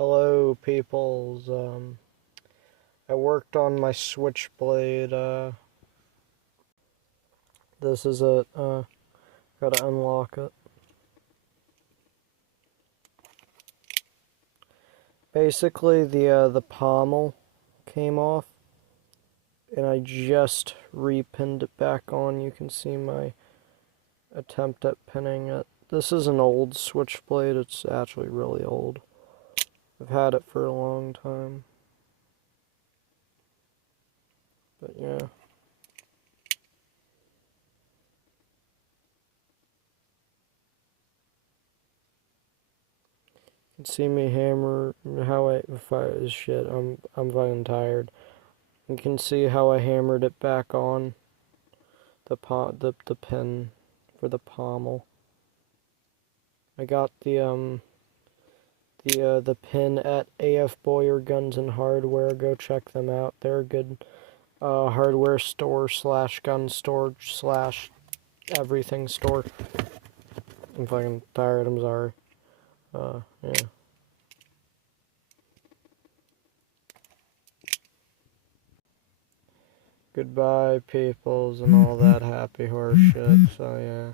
Hello, peoples. I worked on my switchblade. This is it. Gotta unlock it. Basically, the pommel came off, and I just repinned it back on. You can see my attempt at pinning it. This is an old switchblade. It's actually really old. I've had it for a long time. But yeah. You can see me hammer shit. I'm fucking tired. You can see how I hammered it back on the pin for the pommel. I got the pin at AF Boyer Guns and Hardware. Go check them out. They're a good hardware store / gun store / everything store. I'm fucking tired. I'm sorry. Yeah. Goodbye, peoples, and all that happy horse shit. So yeah.